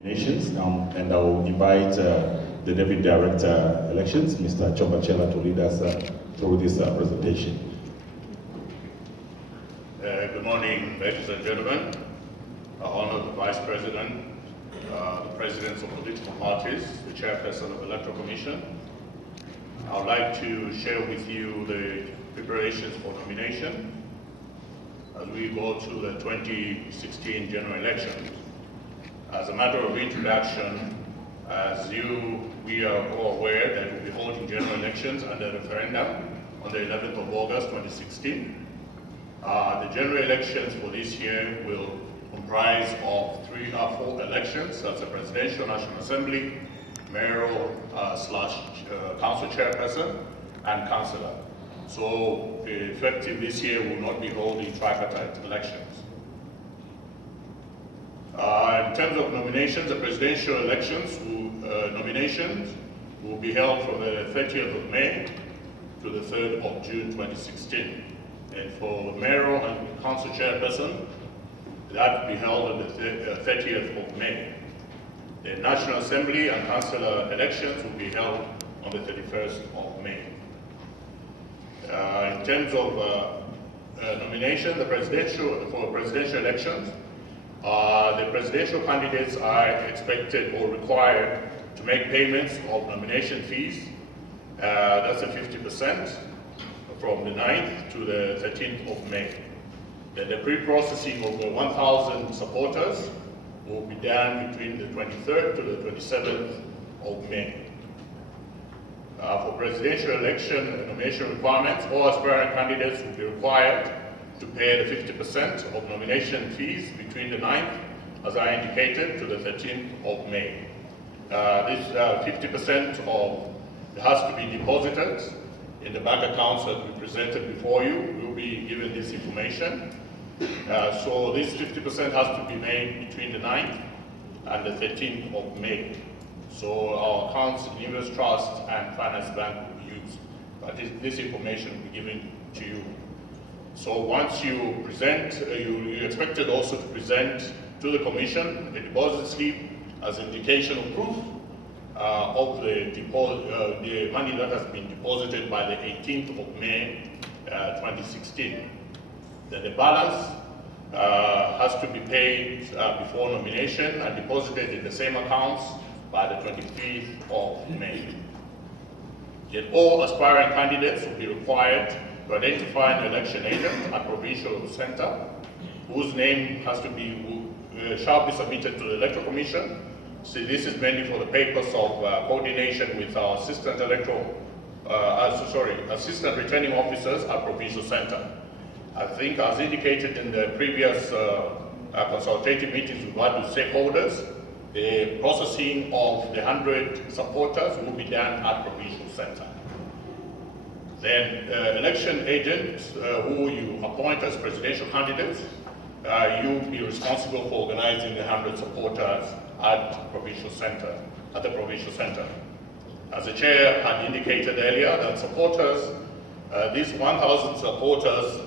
Nations, and I will invite the Deputy Director Elections, Mr. Chopachela, to lead us through this presentation. Good morning, ladies and gentlemen. I honor the Vice President, the Presidents of political parties, the Chairperson of the Electoral Commission. I would like to share with you the preparations for nomination as we go to the 2016 general election. As a matter of introduction, we are all aware that we'll be holding general elections and a referendum on the 11th of August 2016. The general elections for this year will comprise of four elections. That's a presidential, National Assembly, mayoral / council chairperson, and councillor. So effective this year, we will not be holding tripartite elections. In terms of nominations, the presidential nominations will be held from the 30th of May to the 3rd of June 2016. And for mayoral and council chairperson, that will be held on the 30th of May. The National Assembly and councillor elections will be held on the 31st of May. In terms of nomination, for presidential elections, the presidential candidates are expected or required to make payments of nomination fees. That's a 50% from the 9th to the 13th of May. Then the pre-processing of the 1,000 supporters will be done between the 23rd to the 27th of May. For presidential election nomination requirements, all aspiring candidates will be required to pay the 50% of nomination fees between the 9th, as I indicated, to the 13th of May. This 50% has to be deposited in the bank accounts that we presented before you. We'll be given this information. So this 50% has to be made between the 9th and the 13th of May. So our accounts in Invest Trust and Finance Bank will be used. But this information will be given to you. So once you present, you're expected also to present to the Commission a deposit slip as indication of proof of the money that has been deposited by the 18th of May 2016. Then the balance has to be paid before nomination and deposited in the same accounts by the 25th of May. Yet all aspiring candidates will be required to identify an election agent at provincial center, whose name shall be submitted to the Electoral Commission. So this is mainly for the purpose of coordination with our assistant returning officers at provincial center. I think, as indicated in the previous consultative meetings with the stakeholders, the processing of the 100 supporters will be done at provincial center. Then election agents who you appoint as presidential candidates, you will be responsible for organizing the 100 supporters at the provincial center. As the chair had indicated earlier, that supporters, these 1,000 supporters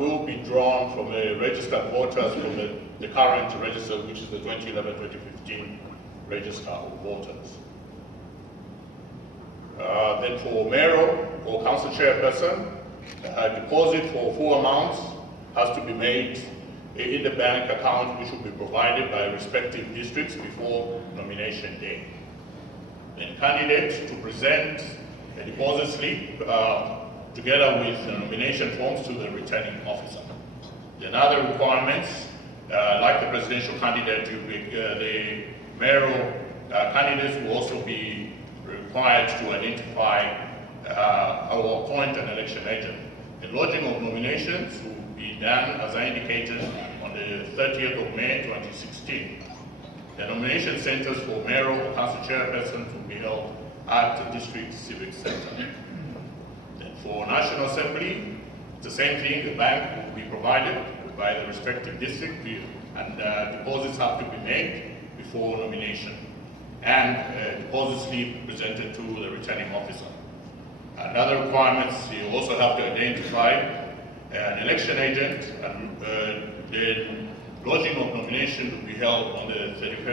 will be drawn from the registered voters from the current register, which is the 2011-2015 register of voters. Then for mayoral or council chairperson, a deposit for full amounts has to be made in the bank account, which will be provided by respective districts before nomination day. Then candidates to present a deposit slip together with the nomination forms to the returning officer. Then other requirements, like the presidential candidate, the mayoral candidates will also be required to identify or appoint an election agent. The lodging of nominations will be done, as I indicated, on the 30th of May 2016. The nomination centers for mayoral or council chairpersons will be held at the district civic center. Then for National Assembly, it's the same thing. The bank will be provided by the respective district, and deposits have to be made before nomination, and deposit slip presented to the returning officer. Another requirements, you also have to identify an election agent, and the lodging of nomination will be held on the 31st